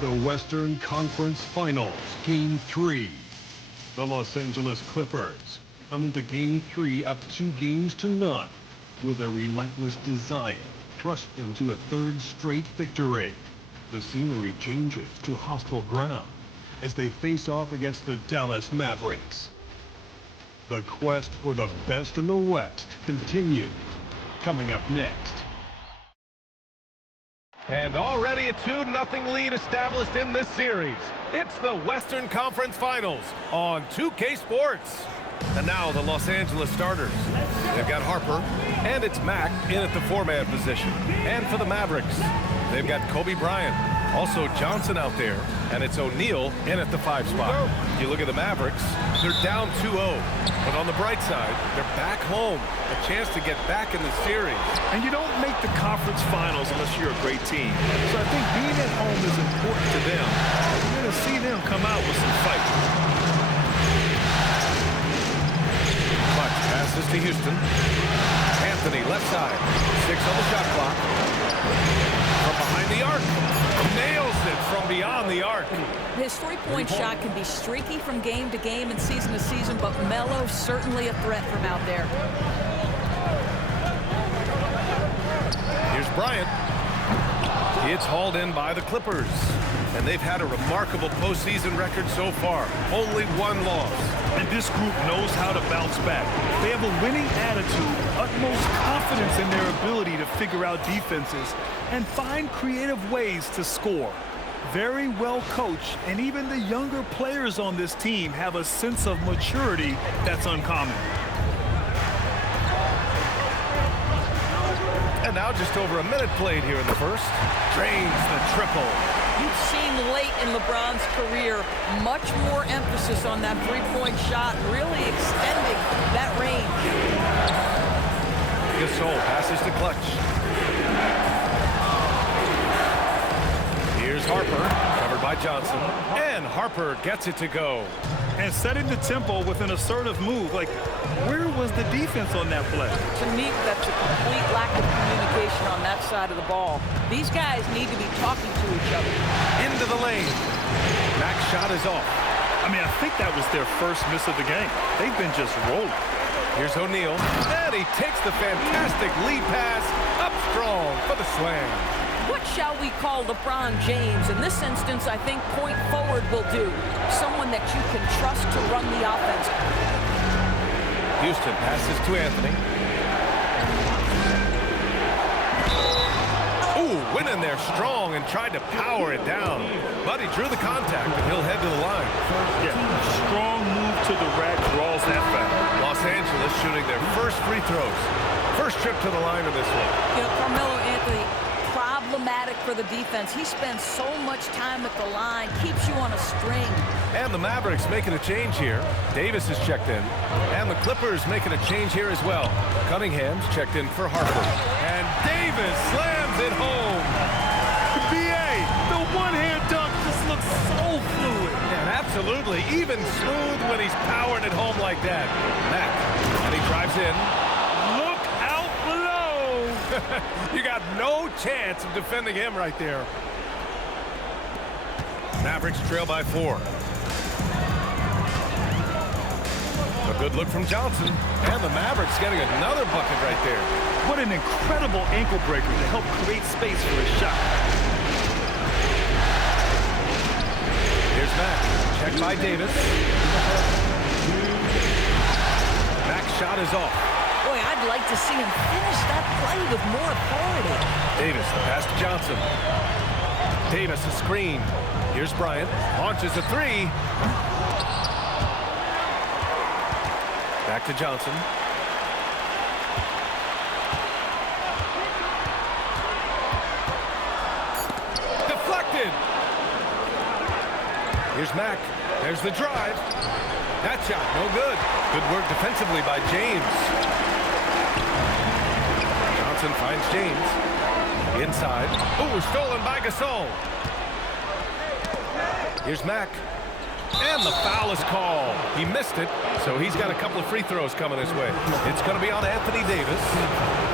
the Western Conference Finals, Game 3. The Los Angeles Clippers come into Game 3 up 2-0 with a relentless desire thrust into a third straight victory. The scenery changes to hostile ground as they face off against the Dallas Mavericks. The quest for the best in the West continues. Coming up next. And already a 2-0 lead established in this series. It's the Western Conference Finals on 2K Sports. And now the Los Angeles starters. They've got Harper, and it's Mack in at the 4-man position. And for the Mavericks, they've got Kobe Bryant, also Johnson out there, and it's O'Neal in at the 5 spot. You look at the Mavericks, they're down 2-0. But on the bright side, they're back home, a chance to get back in the series. And you don't make the conference finals unless you're a great team. So I think being at home is important to them. You're going to see them come out with some fight. Clutch passes to Houston. Anthony, left side. 6 on the shot clock. From behind the arc. Nails it from beyond the arc. His three-point shot can be streaky from game to game and season to season, but Melo certainly a threat from out there. Here's Bryant. It's hauled in by the Clippers. And they've had a remarkable postseason record so far. Only 1 loss. And this group knows how to bounce back. They have a winning attitude, utmost confidence in their ability to figure out defenses and find creative ways to score. Very well coached, and even the younger players on this team have a sense of maturity that's uncommon. And now just over a minute played here in the first. Drains the triple. You've seen late in LeBron's career much more emphasis on that three-point shot, really extending that range. Gasol passes to Clutch. Here's Harper, covered by Johnson. And Harper gets it to go. And setting the tempo with an assertive move. Like, where was the defense on that play? To me, that's a complete lack of communication on that side of the ball. These guys need to be talking to each other. Into the lane. Mack's shot is off. I mean, I think that was their first miss of the game. They've been just rolling. Here's O'Neal. And he takes the fantastic lead pass up strong for the slam. What shall we call LeBron James? In this instance, I think point forward will do. Someone that you can trust to run the offense. Houston passes to Anthony. Ooh, went in there strong and tried to power it down. But he drew the contact, and he'll head to the line. Yeah, strong move to the rack draws that foul. Los Angeles shooting their first free throws. First trip to the line of this one. You know, Carmelo Anthony, problematic for the defense. He spends so much time at the line, keeps you on a string. And the Mavericks making a change here. Davis is checked in. And the Clippers making a change here as well. Cunningham's checked in for Harper. And Davis slams it home. BA, the one-hand dunk just looks so fluid. And absolutely, even smooth when he's powering it home like that. Mack, and he drives in. Look out below. You got no chance of defending him right there. Mavericks trail by 4. A good look from Johnson. And the Mavericks getting another bucket right there. What an incredible ankle breaker to help create space for a shot. Here's Mack. Checked by Davis. Mack's shot is off. Boy, I'd like to see him finish that play with more authority. Davis, the pass to Johnson. Davis, a screen. Here's Bryant. Launches a 3. Back to Johnson. Deflected. Here's Mack. There's the drive. That shot, no good. Good work defensively by James. Johnson finds James. Inside. Oh, stolen by Gasol. Here's Mack. And the foul is called. He missed it, so he's got a couple of free throws coming his way. It's going to be on Anthony Davis.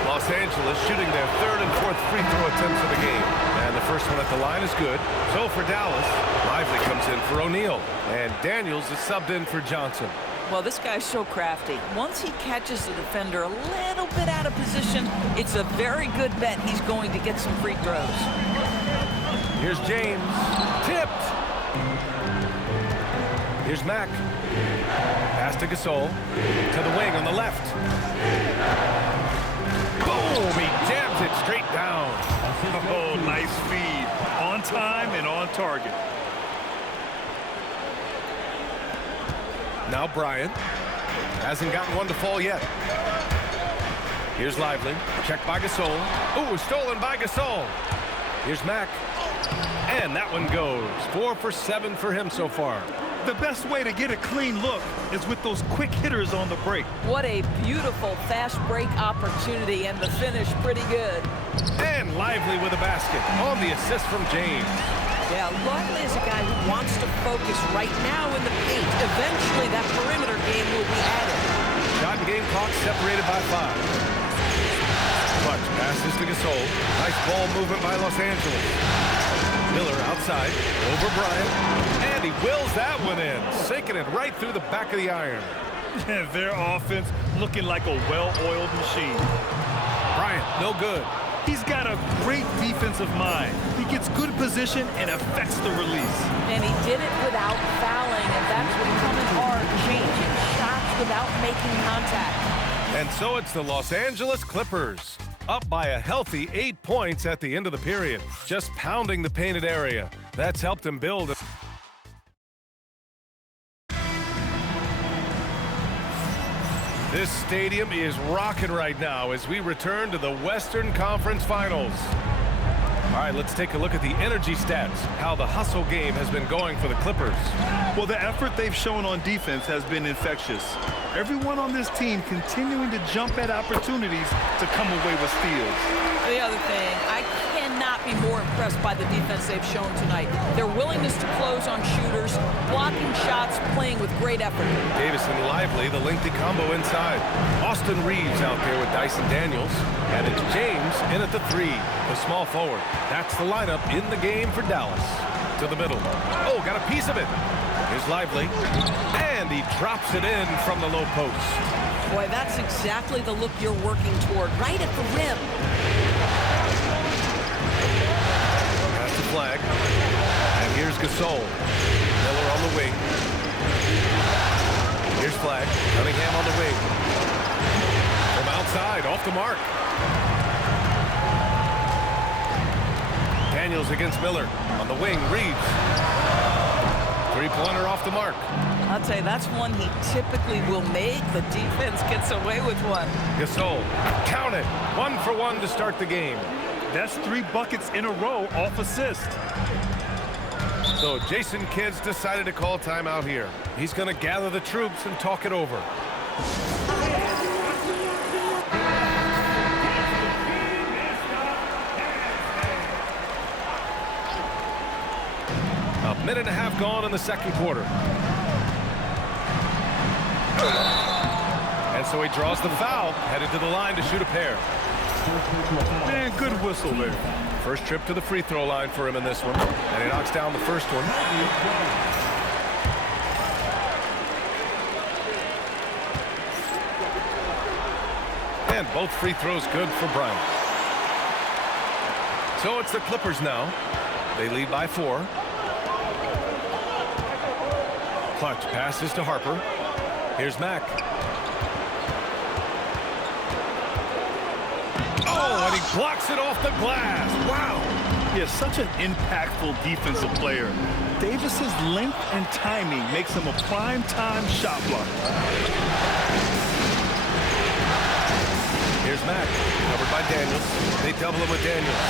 Los Angeles shooting their third and fourth free throw attempts of the game. And the first one at the line is good. So for Dallas, Lively comes in for O'Neal. And Daniels is subbed in for Johnson. Well, this guy's so crafty. Once he catches the defender a little bit out of position, it's a very good bet he's going to get some free throws. Here's James. Tipped. Here's Mack. Pass to Gasol. To the wing on the left. Boom! He jams it straight down. Oh, nice feed. On time and on target. Now Bryant. Hasn't gotten one to fall yet. Here's Lively. Checked by Gasol. Ooh, stolen by Gasol. Here's Mack. And that one goes. 4 for 7 for him so far. The best way to get a clean look is with those quick hitters on the break. What a beautiful fast break opportunity, and the finish pretty good. And Lively with a basket on the assist from James. Yeah, Lively is a guy who wants to focus right now in the paint. Eventually, that perimeter game will be added. Shot and game clock separated by 5. Clutch passes to Gasol. Nice ball movement by Los Angeles. Miller outside, over Bryant, and he wills that one in, sinking it right through the back of the iron. Their offense looking like a well-oiled machine. Bryant, no good. He's got a great defensive mind. He gets good position and affects the release. And he did it without fouling, and that's what coming hard, changing shots without making contact. And so it's the Los Angeles Clippers, up by a healthy 8 points at the end of the period, just pounding the painted area. That's helped him build. This stadium is rocking right now as we return to the Western Conference Finals. All right, let's take a look at the energy stats, how the hustle game has been going for the Clippers. Well, the effort they've shown on defense has been infectious. Everyone on this team continuing to jump at opportunities to come away with steals. The other thing, I cannot be more impressed by the defense they've shown tonight. Their willingness to close on shooters, blocking shots, playing with great effort. Davis and Lively, the lengthy combo inside. Austin Reeves out there with Dyson Daniels. And it's James in at the 3, the small forward. That's the lineup in the game for Dallas. To the middle. Oh, got a piece of it. Here's Lively. And he drops it in from the low post. Boy, that's exactly the look you're working toward, right at the rim. Pass the flag. And here's Gasol. Miller on the wing. Here's flag. Cunningham on the wing. From outside, off the mark. Daniels against Miller. On the wing, Reeves. Three-pointer off the mark. I'll tell you, that's one he typically will make. The defense gets away with one. Gasol, count it. 1 for 1 to start the game. That's 3 buckets in a row off assist. So Jason Kidd's decided to call timeout here. He's going to gather the troops and talk it over. A minute and a half gone in the second quarter. And so he draws the foul, headed to the line to shoot a pair. Man, good whistle there. First trip to the free throw line for him in this one. And he knocks down the first one. And both free throws good for Bryant. So it's the Clippers now. They lead by 4. Clutch passes to Harper. Here's Mack. Oh, and he blocks it off the glass. Wow. He is such an impactful defensive player. Davis's length and timing makes him a prime-time shot blocker. Here's Mack, covered by Daniels. They double him with Daniels.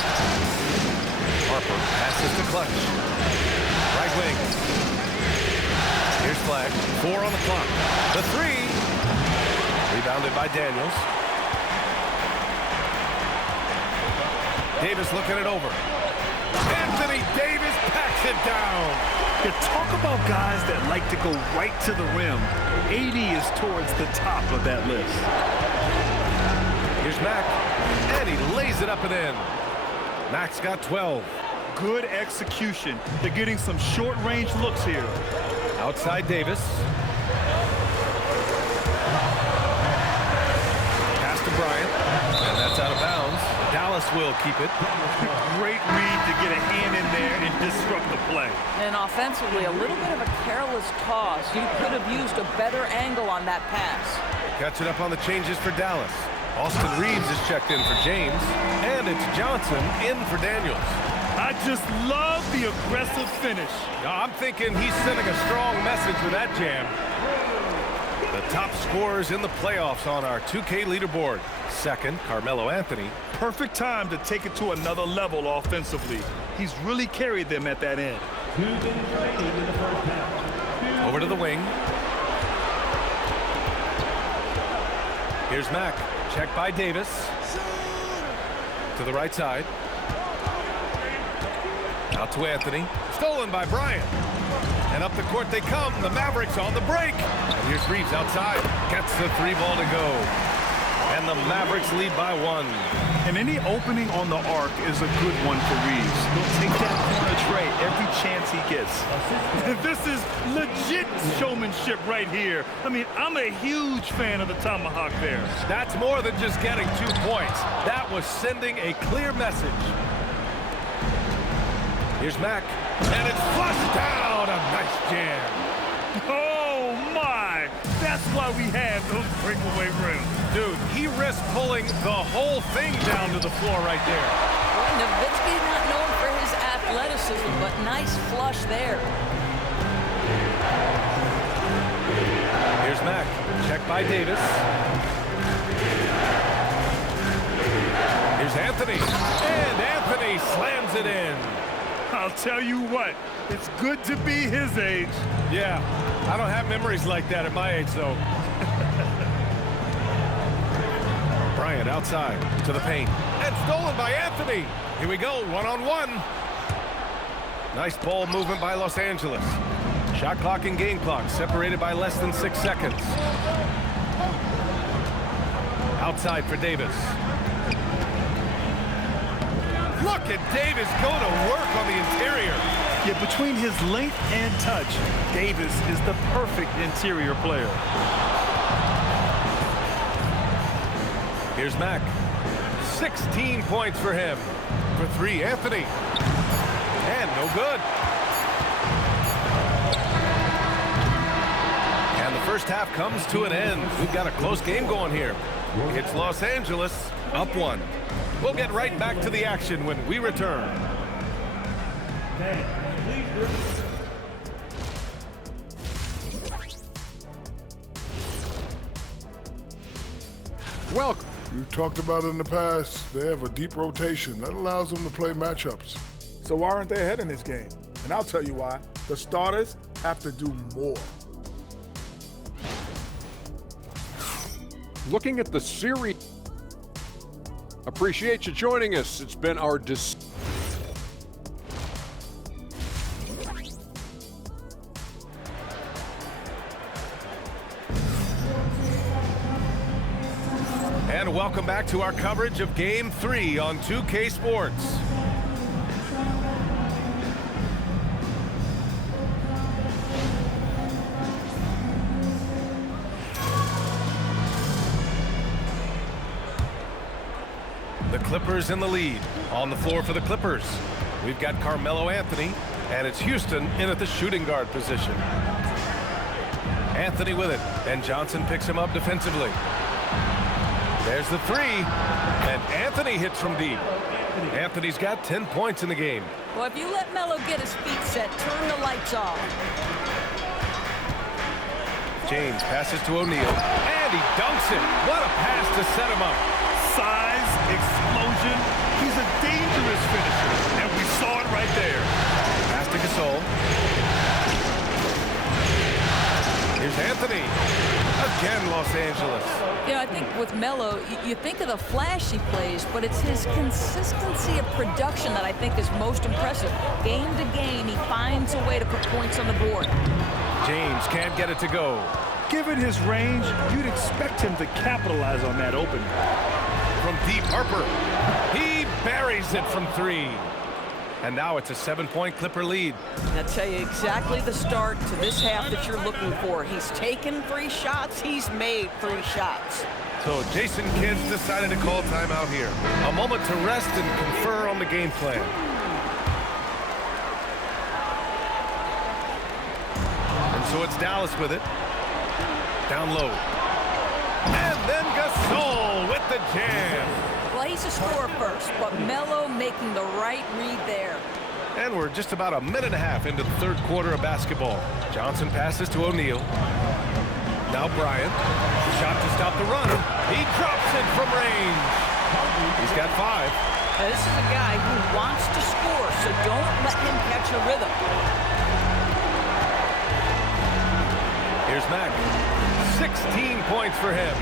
Harper passes to Clutch. Right wing. Here's flag. 4 on the clock. The 3. Rebounded by Daniels. Davis looking it over. Anthony Davis packs it down. You talk about guys that like to go right to the rim. AD is towards the top of that list. Here's Mack, and he lays it up and in. Mack's got 12. Good execution. They're getting some short-range looks here. Outside Davis. Pass to Bryant, and that's out of bounds. Dallas will keep it. Great read to get a hand in there and disrupt the play. And offensively, a little bit of a careless toss. You could have used a better angle on that pass. Catching up on the changes for Dallas. Austin Reeves is checked in for James, and it's Johnson in for Daniels. I just love the aggressive finish. I'm thinking he's sending a strong message with that jam. The top scorers in the playoffs on our 2K leaderboard. Second, Carmelo Anthony. Perfect time to take it to another level offensively. He's really carried them at that end. Over to the wing. Here's Mack. Check by Davis. To the right side. Out to Anthony. Stolen by Bryant. And up the court they come. The Mavericks on the break. And here's Reeves outside. Gets the 3 ball to go. And the Mavericks lead by 1. And any opening on the arc is a good one for Reeves. He'll take that corner tray every chance he gets. This is legit showmanship right here. I mean, I'm a huge fan of the tomahawk there. That's more than just getting 2 points. That was sending a clear message. Here's Mack. And it's flushed down. A nice jam. Oh, my. That's why we have those breakaway rims. Dude, he risked pulling the whole thing down to the floor right there. Well, Nowitzki not known for his athleticism, but nice flush there. Here's Mack. Check by Davis. Here's Anthony. And Anthony slams it in. I'll tell you what, it's good to be his age. Yeah, I don't have memories like that at my age, though. Bryant outside to the paint. And stolen by Anthony. Here we go, one-on-one. Nice ball movement by Los Angeles. Shot clock and game clock separated by less than 6 seconds. Outside for Davis. Look at Davis go to work on the interior. Yeah, between his length and touch, Davis is the perfect interior player. Here's Mack. 16 points for him. For 3, Anthony. And no good. And the first half comes to an end. We've got a close game going here. It's Los Angeles up 1. We'll get right back to the action when we return. Welcome. We've talked about it in the past. They have a deep rotation that allows them to play matchups. So why aren't they ahead in this game? And I'll tell you why. The starters have to do more. Looking at the series. Appreciate you joining us. It's been our And welcome back to our coverage of Game 3 on 2K Sports. The Clippers in the lead. On the floor for the Clippers, we've got Carmelo Anthony, and it's Houston in at the shooting guard position. Anthony with it, and Johnson picks him up defensively. There's the 3, and Anthony hits from deep. Anthony's got 10 points in the game. Well, if you let Melo get his feet set, turn the lights off. James passes to O'Neal, and he dunks it. What a pass to set him up. Size, explosion. He's a dangerous finisher, and we saw it right there. Pass to Gasol. Here's Anthony. Again, Los Angeles. Yeah, I think with Melo, you think of the flashy plays, but it's his consistency of production that I think is most impressive. Game to game, he finds a way to put points on the board. James can't get it to go. Given his range, you'd expect him to capitalize on that opening. From deep, Harper. He buries it from 3. And now it's a 7-point Clipper lead. I'll tell you exactly the start to this half that you're looking for. He's taken 3 shots. He's made 3 shots. So Jason Kidd decided to call timeout here. A moment to rest and confer on the game plan. And so it's Dallas with it. Down low. And then Gasol with the jam. Well, he's a scorer first, but Melo making the right read there. And we're just about a minute and a half into the third quarter of basketball. Johnson passes to O'Neal. Now Bryant. Shot to stop the run. He drops it from range. He's got 5. Now, this is a guy who wants to score, so don't let him catch a rhythm. Here's Mack. 16 points for him.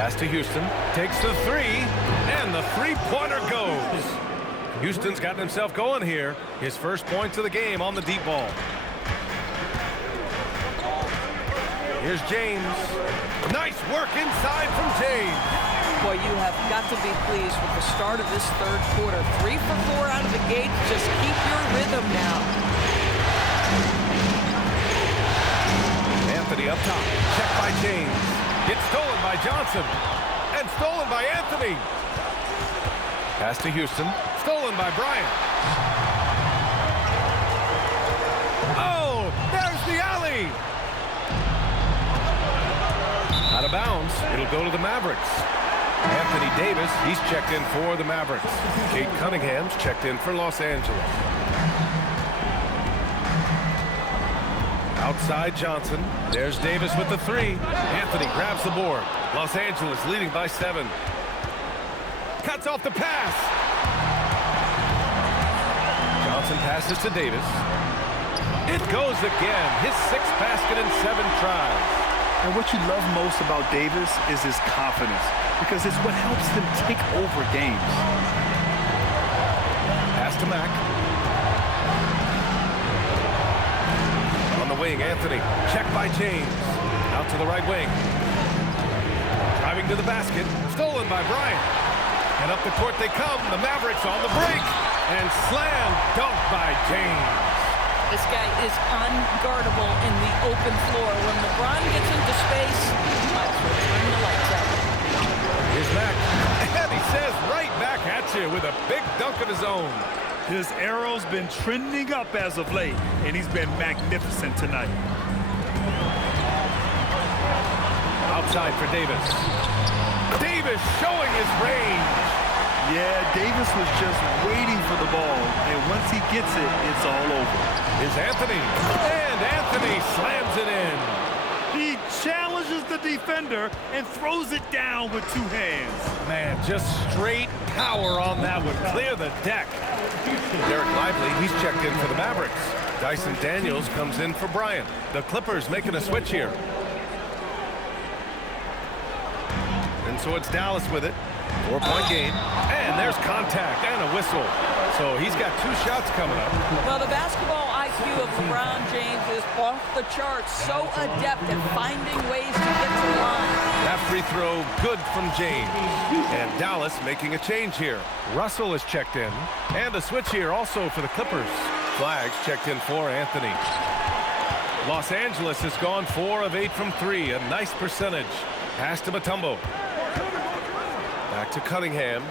Pass to Houston. Takes the 3, and the 3-pointer goes. Houston's gotten himself going here. His first points of the game on the deep ball. Here's James. Nice work inside from James. Boy, you have got to be pleased with the start of this third quarter. 3 for 4 out of the gate. Just keep your rhythm now. Anthony up top. Checked by James. It's stolen by Johnson. And stolen by Anthony. Pass to Houston. Stolen by Bryant. Oh, there's the alley. Out of bounds. It'll go to the Mavericks. Anthony Davis, he's checked in for the Mavericks. Kate Cunningham's checked in for Los Angeles. Outside Johnson. There's Davis with the 3. Anthony grabs the board. Los Angeles leading by 7. Cuts off the pass. Johnson passes to Davis. It goes again. His 6th basket in 7 tries. And what you love most about Davis is his confidence, because it's what helps him take over games. Pass to Mack. On the wing, Anthony. Checked by James. Out to the right wing. Driving to the basket. Stolen by Bryant. And up the court they come. The Mavericks on the break. And slam dunk by James. This guy is unguardable in the open floor. When LeBron gets into space, you might as well turn the lights out. Here's Mack. And he says right back at you with a big dunk of his own. His arrow's been trending up as of late, and he's been magnificent tonight. Outside for Davis. Davis showing his range. Yeah, Davis was just waiting for the ball, and once he gets it, it's all over. Is Anthony. And Anthony slams it in. He challenges the defender and throws it down with 2 hands. Man, just straight power on that one. Clear the deck. Derek Lively, he's checked in for the Mavericks. Dyson Daniels comes in for Bryant. The Clippers making a switch here. And so it's Dallas with it. 4-point game. And there's contact and a whistle. So he's got 2 shots coming up. Well, the basketball IQ of LeBron James is off the charts. So adept at finding ways to get to the line. That free throw good from James. And Dallas making a change here. Russell is checked in. And a switch here also for the Clippers. Flags checked in for Anthony. Los Angeles has gone 4 of 8 from 3. A nice percentage. Pass to Mutombo. Back to Cunningham.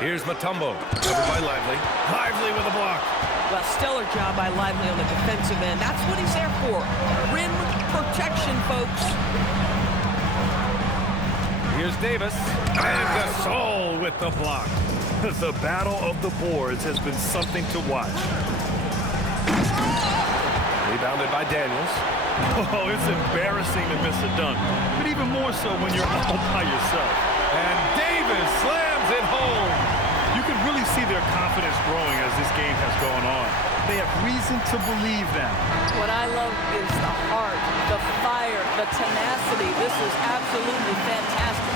Here's Mutombo. Covered by Lively. Lively with a block. Well, stellar job by Lively on the defensive end. That's what he's there for. Rim protection, folks. Here's Davis. And Gasol with the block. The battle of the boards has been something to watch. Rebounded by Daniels. Oh, it's embarrassing to miss a dunk, but even more so when you're all by yourself. And Davis slams it home. You can really see their confidence growing as this game has gone on. They have reason to believe that. What I love is the heart, the fire, the tenacity. This is absolutely fantastic.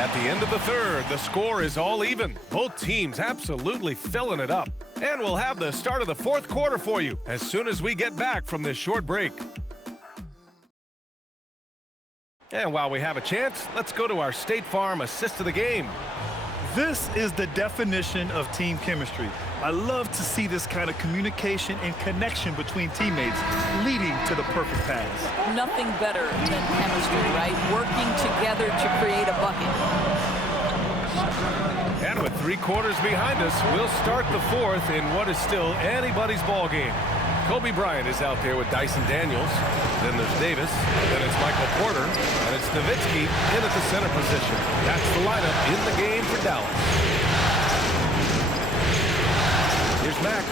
At the end of the third, the score is all even. Both teams absolutely filling it up. And we'll have the start of the fourth quarter for you as soon as we get back from this short break. And while we have a chance, let's go to our State Farm assist of the game. This is the definition of team chemistry. I love to see this kind of communication and connection between teammates leading to the perfect pass. Nothing better than chemistry, right? Working together to create a bucket. And with 3 quarters behind us, we'll start the fourth in what is still anybody's ball game. Kobe Bryant is out there with Dyson Daniels. Then there's Davis. Then it's Michael Porter. And it's Nowitzki in at the center position. That's the lineup in the game for Dallas. Here's Mack.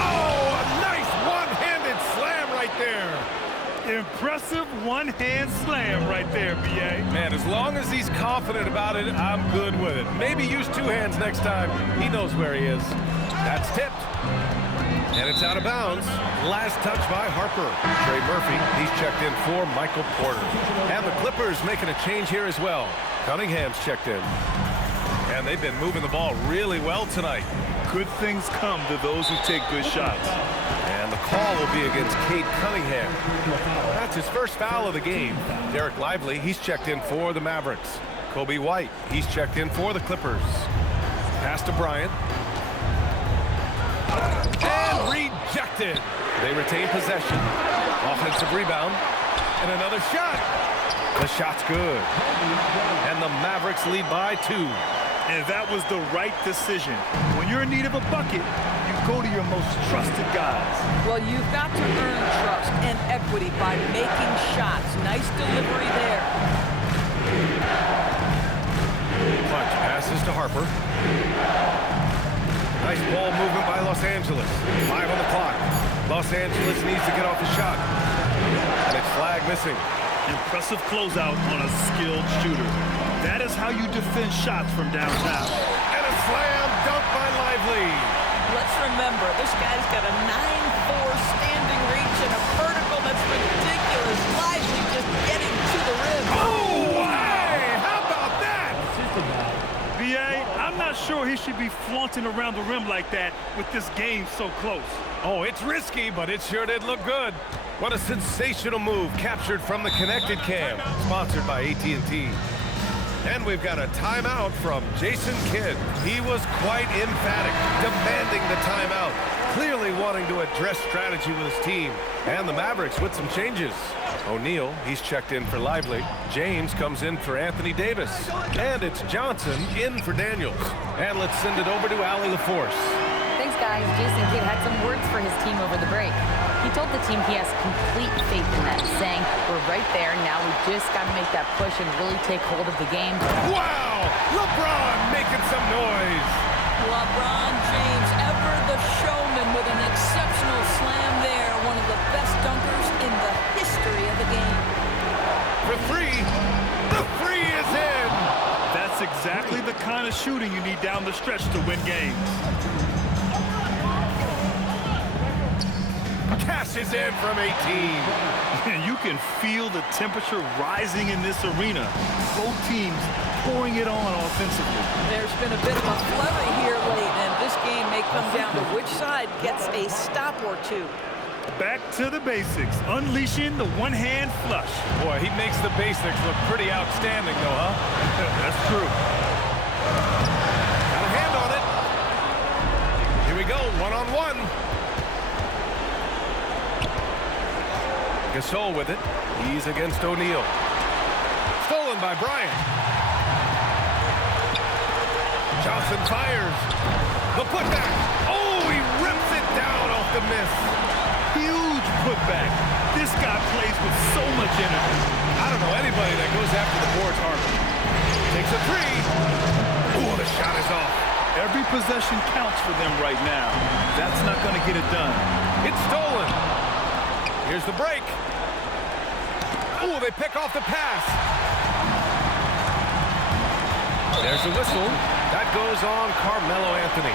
Oh, a nice one-handed slam right there. Impressive one-hand slam right there, B.A. Man, as long as he's confident about it, I'm good with it. Maybe use 2 hands next time. He knows where he is. That's tipped. And it's out of bounds. Last touch by Harper. Trey Murphy, he's checked in for Michael Porter. And the Clippers making a change here as well. Cunningham's checked in. And they've been moving the ball really well tonight. Good things come to those who take good shots. And the call will be against Cade Cunningham. That's his first foul of the game. Derek Lively, he's checked in for the Mavericks. Kobe White, he's checked in for the Clippers. Pass to Bryant. And rejected. They retain possession. Offensive rebound. And another shot. The shot's good. And the Mavericks lead by 2. And that was the right decision. When you're in need of a bucket, you go to your most trusted guys. Well, you've got to earn trust and equity by making shots. Nice delivery there. Clutch passes to Harper. Nice ball movement by Los Angeles. 5 on the clock. Los Angeles needs to get off the shot. And it's flag missing. Impressive closeout on a skilled shooter. That is how you defend shots from downtown. And a slam dunk by Lively. Let's remember, this guy's got a 9'4" standing reach and a vertical that's ridiculous. Lively just getting to the rim. Oh, hey, how about that? B.A., I'm not sure he should be flaunting around the rim like that with this game so close. Oh, it's risky, but it sure did look good. What a sensational move captured from the Connected Cam, sponsored by AT&T. And we've got a timeout from Jason Kidd. He was quite emphatic, demanding the timeout, clearly wanting to address strategy with his team. And the Mavericks with some changes. O'Neal, he's checked in for Lively. James comes in for Anthony Davis. And it's Johnson in for Daniels. And let's send it over to Allie LaForce. Thanks, guys. Jason Kidd had some words for his team over the break. He told the team he has complete faith in them, saying, we're right there, now we just got to make that push and really take hold of the game. Wow! LeBron making some noise! LeBron James, ever the showman with an exceptional slam there. One of the best dunkers in the history of the game. For 3, the 3 is in! That's exactly the kind of shooting you need down the stretch to win games. Cash is in from 18. And you can feel the temperature rising in this arena. Both teams pouring it on offensively. There's been a bit of a flurry here late, and this game may come down to which side gets a stop or 2. Back to the basics, unleashing the one-hand flush. Boy, he makes the basics look pretty outstanding, though, huh? That's true. Got a hand on it. Here we go, one-on-one. Gasol with it. He's against O'Neal. Stolen by Bryant. Johnson fires. The putback. Oh, he rips it down off the miss. Huge putback. This guy plays with so much energy. I don't know anybody that goes after the boards harder. Takes a 3. Oh, the shot is off. Every possession counts for them right now. That's not going to get it done. It's stolen. Here's the break. Oh, they pick off the pass. There's the whistle. That goes on Carmelo Anthony.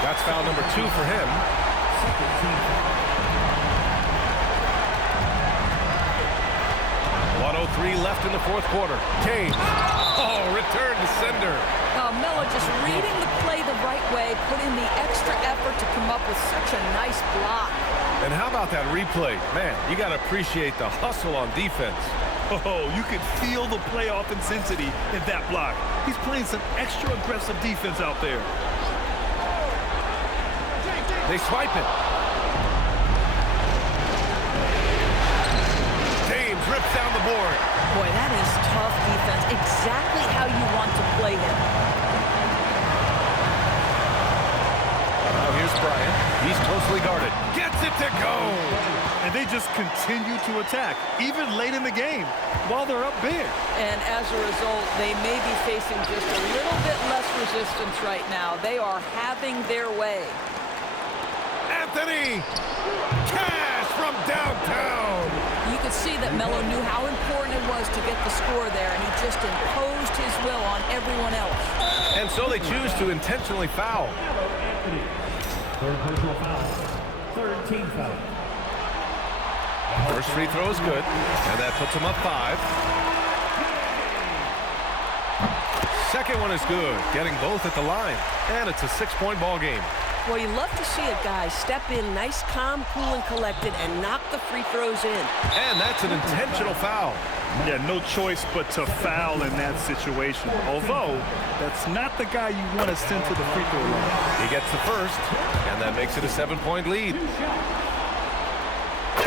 That's foul number 2 for him. 1:03 left in the fourth quarter. Kane. Oh, return to sender. Melo just reading the play the right way, put in the extra effort to come up with such a nice block. And how about that replay? Man, you got to appreciate the hustle on defense. Oh, you can feel the playoff intensity in that block. He's playing some extra aggressive defense out there. They swipe it. James rips down the board. Boy, that is tough defense. Exactly how you want to play him. Now here's Bryant. He's closely guarded. Gets it to go. And they just continue to attack, even late in the game, while they're up big. And as a result, they may be facing just a little bit less resistance right now. They are having their way. Anthony! Cash from downtown! You could see that Melo knew how important it was to get the score there, and he just imposed his will on everyone else. And so they choose to intentionally foul. Third personal foul. Third team foul. First free throw is good, and that puts him up 5. Second one is good, getting both at the line, and it's a 6-point ball game. Well, you love to see a guy step in nice, calm, cool, and collected and knock the free throws in. And that's an intentional foul. Yeah, no choice but to foul in that situation. Although, that's not the guy you want to send to the free throw line. He gets the first, and that makes it a 7-point lead.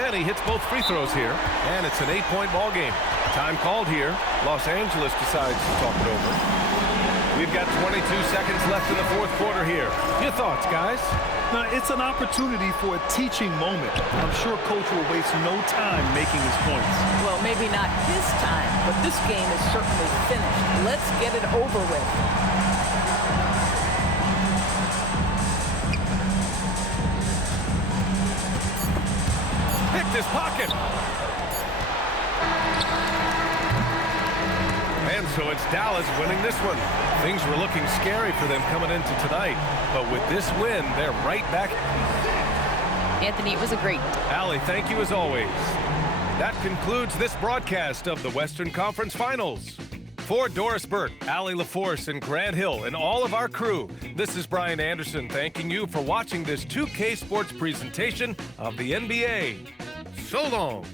And he hits both free throws here, and it's an 8-point ball game. Time called here. Los Angeles decides to talk it over. We've got 22 seconds left in the fourth quarter here. Your thoughts, guys? Now, it's an opportunity for a teaching moment. I'm sure Coach will waste no time making his points. Well, maybe not his time, but this game is certainly finished. Let's get it over with. Picked his pocket. And so it's Dallas winning this one. Things were looking scary for them coming into tonight. But with this win, they're right back. Anthony, it was a great. Allie, thank you as always. That concludes this broadcast of the Western Conference Finals. For Doris Burke, Allie LaForce, and Grant Hill, and all of our crew, this is Brian Anderson thanking you for watching this 2K Sports presentation of the NBA. So long.